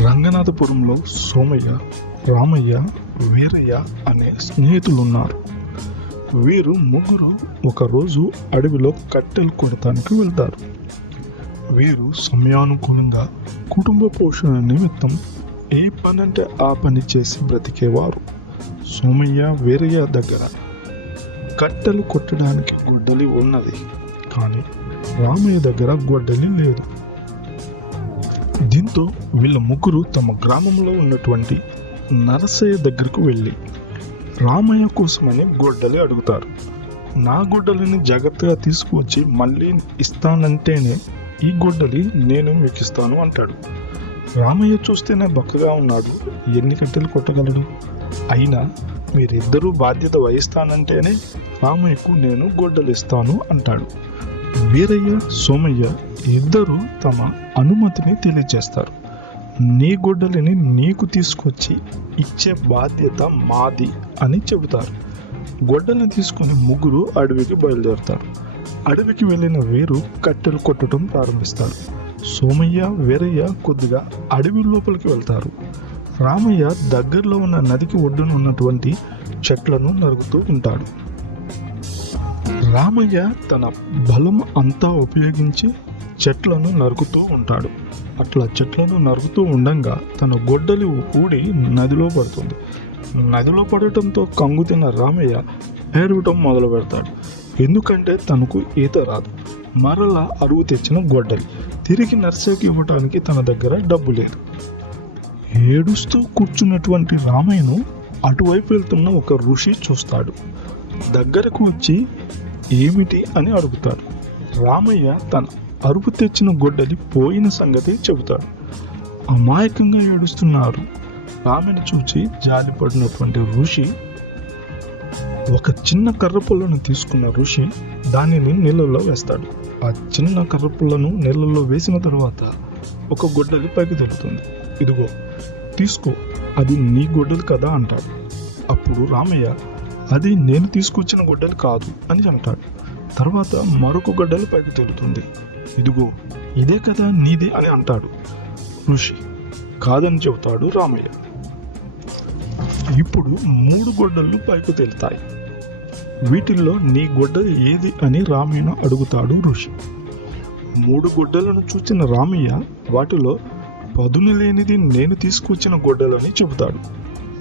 రంగనాథపురంలో సోమయ్య రామయ్య వీరయ్య అనే స్నేహితులున్నారు. వీరు ముగ్గురు ఒకరోజు అడవిలో కట్టెలు కొడటానికి వెళ్తారు. వీరు సమయానుకూలంగా కుటుంబ పోషణ నిమిత్తం ఏ పని అంటే ఆ పని చేసి బ్రతికేవారు. సోమయ్య వీరయ్య దగ్గర కట్టెలు కొట్టడానికి గొడ్డలి ఉన్నది. కానీ రామయ్య దగ్గర గొడ్డలి లేదు. దీంతో వీళ్ళ ముగ్గురు తమ గ్రామంలో ఉన్నటువంటి నరసయ్య దగ్గరకు వెళ్ళి రామయ్య కోసమని గొడ్డలి అడుగుతారు. నా గొడ్డలిని జాగ్రత్తగా తీసుకువచ్చి మళ్ళీ ఇస్తానంటేనే ఈ గొడ్డలి నేను మీకు ఇస్తాను అంటాడు. రామయ్య చూస్తేనే బక్కగా ఉన్నాడు. ఎన్ని కట్టెలు కొట్టగలడు? అయినా మీరిద్దరూ బాధ్యత వహిస్తానంటేనే రామయ్యకు నేను గొడ్డలు ఇస్తాను అంటాడు. వీరయ్య సోమయ్య ఇద్దరు తమ అనుమతిని తెలియజేస్తారు. నీ గొడ్డలిని నీకు తీసుకొచ్చి ఇచ్చే బాధ్యత మాది అని చెబుతారు. గొడ్డలిని తీసుకొని ముగ్గురు అడవికి బయలుదేరుతారు. అడవికి వెళ్ళిన వీరు కట్టెలు కొట్టడం ప్రారంభిస్తారు. సోమయ్య వీరయ్య కొద్దిగా అడవి లోపలికి వెళ్తారు. రామయ్య దగ్గరలో ఉన్న నదికి ఒడ్డున ఉన్నటువంటి చెట్లను నరుగుతూ ఉంటాడు. రామయ్య తన బలం అంతా ఉపయోగించి చెట్లను నరుకుతూ ఉంటాడు. అట్లా చెట్లను నరుకుతూ ఉండగా తన గొడ్డలి ఊడి నదిలో పడుతుంది. నదిలో పడటంతో కంగుతిన్న రామయ్య ఏడవటం మొదలు పెడతాడు. ఎందుకంటే తనకు ఈత రాదు. మరలా అరువు తెచ్చిన గొడ్డలి తిరిగి నర్సకి ఇవ్వటానికి తన దగ్గర డబ్బు లేదు. ఏడుస్తూ కూర్చున్నటువంటి రామయ్యను అటువైపు వెళ్తున్న ఒక ఋషి చూస్తాడు. దగ్గరకు వచ్చి ఏమిటి అని అడుగుతాడు. రామయ్య తన అరుపు తెచ్చిన గొడ్డలి పోయిన సంగతి చెబుతాడు. అమాయకంగా ఏడుస్తున్నారు. ఆమెను చూచి జాలిపడినటువంటి ఋషి ఒక చిన్న కర్రపుల్లను తీసుకున్న ఋషి దానిని నీళ్ళలో వేస్తాడు. ఆ చిన్న కర్రపుల్లను నీళ్ళలో వేసిన తర్వాత ఒక గొడ్డలి పైకి తెలుతుంది ఇదిగో తీసుకో అది నీ గొడ్డలి కదా అంటాడు. అప్పుడు రామయ్య అది నేను తీసుకొచ్చిన గొడ్డలి కాదు అని అంటాడు. తర్వాత మరొక గొడ్డలి పైకి తెలుతుంది. ఇదిగో ఇదే కదా నీదే అని అంటాడు. ఋషి కాదని చెబుతాడు రామయ్య. ఇప్పుడు మూడు గొడ్డళ్ళు పైకి తేలుతాయి. వీటిల్లో నీ గొడ్డలి ఏది అని రామయ్యను అడుగుతాడు ఋషి. మూడు గొడ్డలను చూచిన రామయ్య వాటిలో పదును లేనిది నేను తీసుకొచ్చిన గొడ్డలని చెబుతాడు.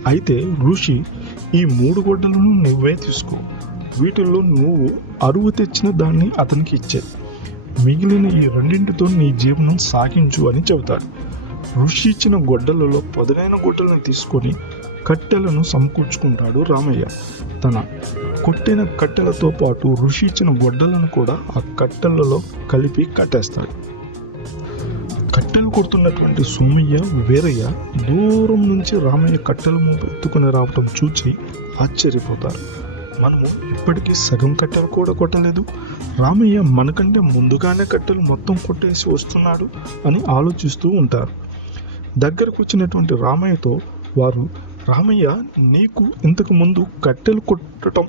అయితే ఋషి ఈ మూడు గొడ్డలను నువ్వే తీసుకో. వీటిల్లో నువ్వు అరువు తెచ్చిన దాన్ని అతనికి ఇచ్చే. మిగిలిన ఈ రెండింటితో నీ జీవనం సాగించు అని చెబుతాడు ఋషి ఇచ్చిన గొడ్డలలో పదునైన గొడ్డలను తీసుకొని కట్టెలను సమకూర్చుకుంటాడు రామయ్య. తన కొట్టిన కట్టెలతో పాటు ఋషి ఇచ్చిన గొడ్డలను కూడా ఆ కట్టెలలో కలిపి కట్టేస్తాడు. కొడుతున్నటువంటి సోమయ్య వీరయ్య దూరం నుంచి రామయ్య కట్టెలు మోపు ఎత్తుకుని రావటం చూచి ఆశ్చర్యపోతారు. మనము ఇప్పటికీ సగం కట్టెలు కూడా కొట్టలేదు. రామయ్య మనకంటే ముందుగానే కట్టెలు మొత్తం కొట్టేసి వస్తున్నాడు అని ఆలోచిస్తూ ఉంటారు. దగ్గరకు వచ్చినటువంటి రామయ్యతో వారు రామయ్య నీకు ఇంతకు ముందు కట్టెలు కొట్టడం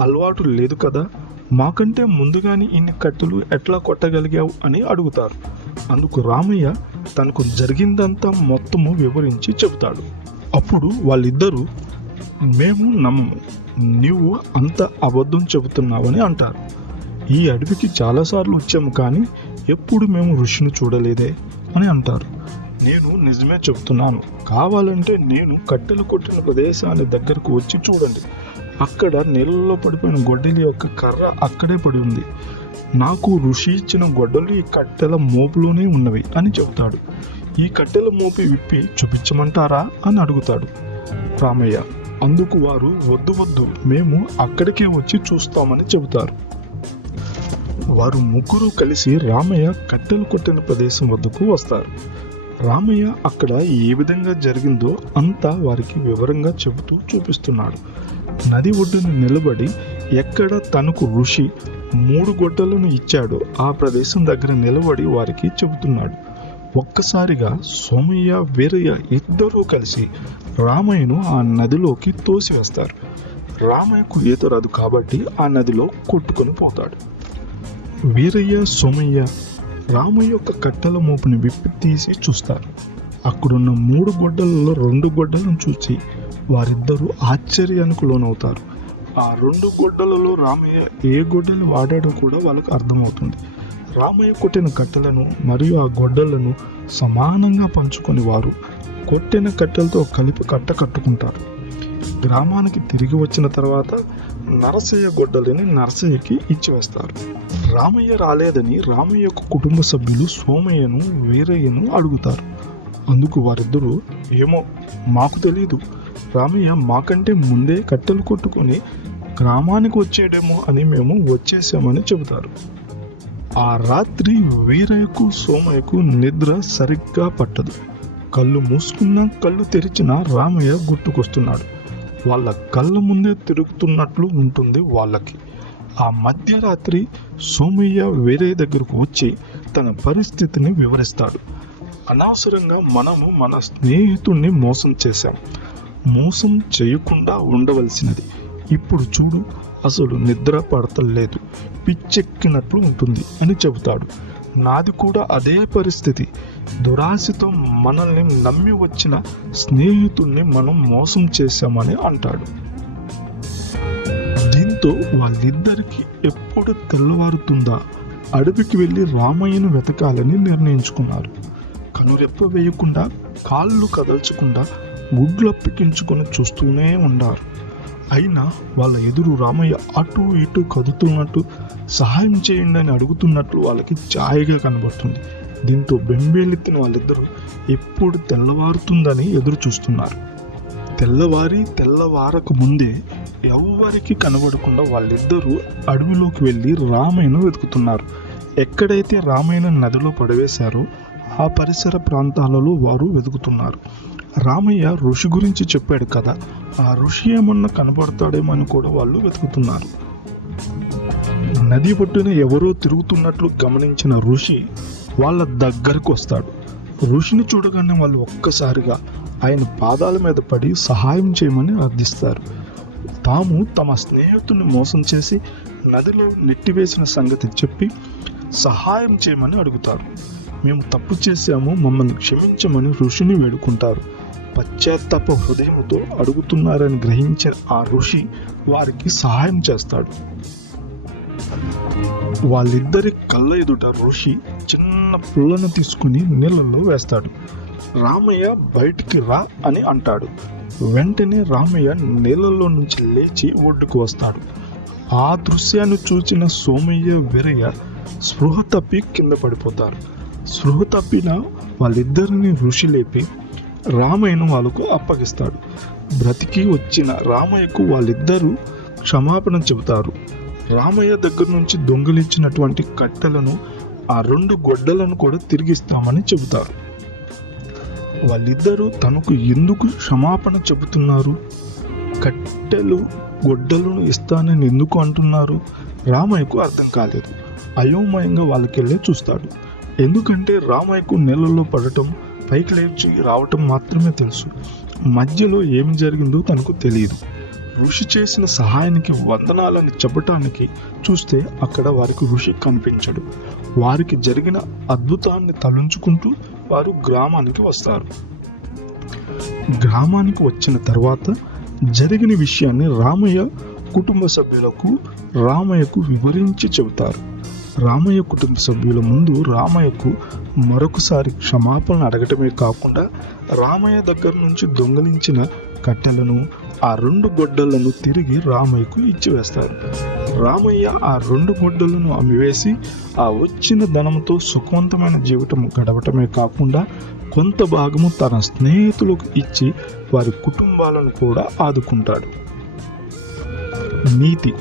అలవాటు లేదు కదా? మాకంటే ముందుగానే ఇన్ని కట్టెలు ఎట్లా కొట్టగలిగావు? అని అడుగుతారు. అందుకు రామయ్య తనకు జరిగిందంతా మొత్తము వివరించి చెబుతాడు. అప్పుడు వాళ్ళిద్దరూ మేము నమ్మము. నీవు అంత అబద్ధం చెబుతున్నావని అంటారు. ఈ అడవికి చాలాసార్లు వచ్చాము కానీ ఎప్పుడు మేము ఋషిని చూడలేదే అని అంటారు. నేను నిజమే చెప్తున్నాను కావాలంటే నేను కట్టెలు కొట్టిన ప్రదేశాన్ని దగ్గరకు వచ్చి చూడండి. అక్కడ నీళ్ళలో పడిపోయిన గొడ్డలి యొక్క కర్ర అక్కడే పడి ఉంది. నాకు ఋషి ఇచ్చిన గొడ్డలు ఈ కట్టెల మోపులోనే ఉన్నవి అని చెబుతాడు ఈ కట్టెల మోపి విప్పి చూపించమంటారా అని అడుగుతాడు. రామయ్య అందుకు వారు వద్దు వద్దు మేము అక్కడికే వచ్చి చూస్తామని చెబుతారు. వారు ముగ్గురు కలిసి రామయ్య కట్టెలు కొట్టిన ప్రదేశం వద్దకు వస్తారు. రామయ్య అక్కడ ఏ విధంగా జరిగిందో అంతా వారికి వివరంగా చెబుతూ చూపిస్తున్నాడు. నది ఒడ్డున నిలబడి ఎక్కడ తనకు ఋషి మూడు గొడ్డలను ఇచ్చాడో ఆ ప్రదేశం దగ్గర నిలబడి వారికి చెబుతున్నాడు. ఒక్కసారిగా సోమయ్య వీరయ్య ఇద్దరూ కలిసి రామయ్యను ఆ నదిలోకి తోసివేస్తారు. రామయ్యకు ఈత రాదు కాబట్టి ఆ నదిలో కొట్టుకొని పోతాడు. వీరయ్య సోమయ్య రామయ్య యొక్క కట్టెల మోపుని విప్పి తీసి చూస్తారు. అక్కడున్న మూడు గొడ్డలలో రెండు గొడ్డలను చూసి వారిద్దరూ ఆశ్చర్యానికి లోనవుతారు. ఆ రెండు గొడ్డలలో రామయ్య ఏ గొడ్డలు వాడాడో కూడా వాళ్ళకు అర్థమవుతుంది. రామయ్య కొట్టిన కట్టెలను మరియు ఆ గొడ్డలను సమానంగా పంచుకొని వారు కొట్టిన కట్టెలతో కలిపి కట్ట కట్టుకుంటారు. గ్రామానికి తిరిగి వచ్చిన తర్వాత నరసయ్య గొడ్డలిని నరసయ్యకి ఇచ్చివేస్తారు రామయ్య రాలేదని రామయ్యకు కుటుంబ సభ్యులు సోమయ్యను వీరయ్యను అడుగుతారు. అందుకు వారిద్దరూ ఏమో మాకు తెలియదు రామయ్య మాకంటే ముందే కట్టెలు కొట్టుకొని గ్రామానికి వచ్చేయడేమో అని మేము వచ్చేసామని చెబుతారు. ఆ రాత్రి వీరయ్యకు సోమయ్యకు నిద్ర సరిగ్గా పట్టదు. కళ్ళు మూసుకున్నా కళ్ళు తెరిచిన రామయ్య గుర్తుకొస్తున్నాడు. వాళ్ళ కళ్ళ ముందే తిరుగుతున్నట్లు ఉంటుంది వాళ్ళకి. ఆ మధ్యరాత్రి సోమయ్య వేరే దగ్గరకు వచ్చి తన పరిస్థితిని వివరిస్తాడు. అనవసరంగా మనము మన స్నేహితుణ్ణి మోసం చేశాం. మోసం చేయకుండా ఉండవలసినది. ఇప్పుడు చూడు అసలు నిద్ర పడతలేదు. పిచ్చెక్కినట్లు ఉంటుంది అని చెబుతాడు. నాది కూడా అదే పరిస్థితి. దురాశతో మనల్ని నమ్మి వచ్చిన స్నేహితుణ్ణి మనం మోసం చేశామని అంటాడు. దీంతో వాళ్ళిద్దరికి ఎప్పుడు తెల్లవారుతుందా? అడవికి వెళ్ళి రామయ్యను వెతకాలని నిర్ణయించుకున్నారు. కనురెప్ప వేయకుండా కాళ్ళు కదల్చకుండా గుడ్లు అప్పికించుకొని చూస్తూనే ఉండారు. అయినా వాళ్ళ ఎదురు రామయ్య అటు ఇటు కదుతున్నట్టు సహాయం చేయండి అని అడుగుతున్నట్లు వాళ్ళకి ఛాయగా కనబడుతుంది. దీంతో బెంబేలెత్తిన వాళ్ళిద్దరూ ఎప్పుడు తెల్లవారుతుందని ఎదురు చూస్తున్నారు. తెల్లవారి తెల్లవారకు ముందే ఎవరికి కనబడకుండా వాళ్ళిద్దరూ అడవిలోకి వెళ్ళి రామయ్యను వెతుకుతున్నారు. ఎక్కడైతే రామయ్యను నదిలో పడవేశారో ఆ పరిసర ప్రాంతాలలో వారు వెతుకుతున్నారు. రామయ్య ఋషి గురించి చెప్పాడు కదా. ఆ ఋషి ఏమన్నా కనబడతాడేమో అని కూడా వాళ్ళు వెతుకుతున్నారు. నది పట్టున ఎవరో తిరుగుతున్నట్లు గమనించిన ఋషి వాళ్ళ దగ్గరకు వస్తాడు. ఋషిని చూడగానే వాళ్ళు ఒక్కసారిగా ఆయన పాదాల మీద పడి సహాయం చేయమని అర్థిస్తారు తాము తమ స్నేహితుని మోసం చేసి నదిలో నెట్టివేసిన సంగతి చెప్పి సహాయం చేయమని అడుగుతారు. మేము తప్పు చేశాము మమ్మల్ని క్షమించమని ఋషిని వేడుకుంటారు. పశ్చాత్తాప హృదయంతో అడుగుతున్నారని గ్రహించిన ఆ ఋషి వారికి సహాయం చేస్తాడు. వాళ్ళిద్దరి కళ్ళ ఎదుట ఋషి చిన్న పుల్లను తీసుకుని నీళ్ళలో వేస్తాడు. రామయ్య బయటికి రా అని అంటాడు. వెంటనే రామయ్య నీళ్ళలో నుంచి లేచి ఒడ్డుకు వస్తాడు. ఆ దృశ్యాన్ని చూచిన సోమయ్య వీరయ్య స్పృహ తప్పి కింద పడిపోతారు. స్పృహ తప్పిన వాళ్ళిద్దరిని ఋషి లేపి రామయ్యను వాళ్ళకు అప్పగిస్తాడు. బ్రతికి వచ్చిన రామయ్యకు వాళ్ళిద్దరూ క్షమాపణ చెబుతారు. రామయ్య దగ్గర నుంచి దొంగిలించినటువంటి కట్టెలను ఆ రెండు గొడ్డలను కూడా తిరిగిస్తామని చెబుతారు. వాళ్ళిద్దరూ తనకు ఎందుకు క్షమాపణ చెబుతున్నారు? కట్టెలు గొడ్డలను ఇస్తానని ఎందుకు అంటున్నారు? రామయ్యకు అర్థం కాలేదు. అయోమయంగా వాళ్ళకెళ్ళే చూస్తాడు. ఎందుకంటే రామయ్యకు నెలలో పడటం పైకి లేచి రావటం మాత్రమే తెలుసు. మధ్యలో ఏమి జరిగిందో తనకు తెలియదు. ఋషి చేసిన సహాయానికి వందనాలని చెప్పటానికి చూస్తే అక్కడ వారికి ఋషి కనిపించడు. వారికి జరిగిన అద్భుతాన్ని తలుంచుకుంటూ వారు గ్రామానికి వస్తారు. గ్రామానికి వచ్చిన తర్వాత జరిగిన విషయాన్ని రామయ్య కుటుంబ సభ్యులకు రామయ్యకు వివరించి చెబుతారు. రామయ్య కుటుంబ సభ్యుల ముందు రామయ్యకు మరొకసారి క్షమాపణ అడగటమే కాకుండా రామయ్య దగ్గర నుంచి దొంగలించిన కట్టెలను ఆ రెండు గొడ్డలను తిరిగి రామయ్యకు ఇచ్చివేస్తారు రామయ్య ఆ రెండు గొడ్డలను అమ్మివేసి ఆ వచ్చిన ధనంతో సుఖవంతమైన జీవితం గడవటమే కాకుండా కొంత భాగము తన స్నేహితులకు ఇచ్చి వారి కుటుంబాలను కూడా ఆదుకుంటాడు. నీతి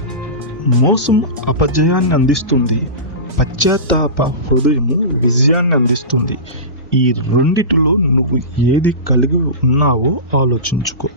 మోసం అపజయాన్ని అందిస్తుంది. పశ్చాత్తాప హృదయము విజయాన్ని అందిస్తుంది. ఈ రెండిటిలో నువ్వు ఏది కలిగి ఉన్నావో ఆలోచించుకో.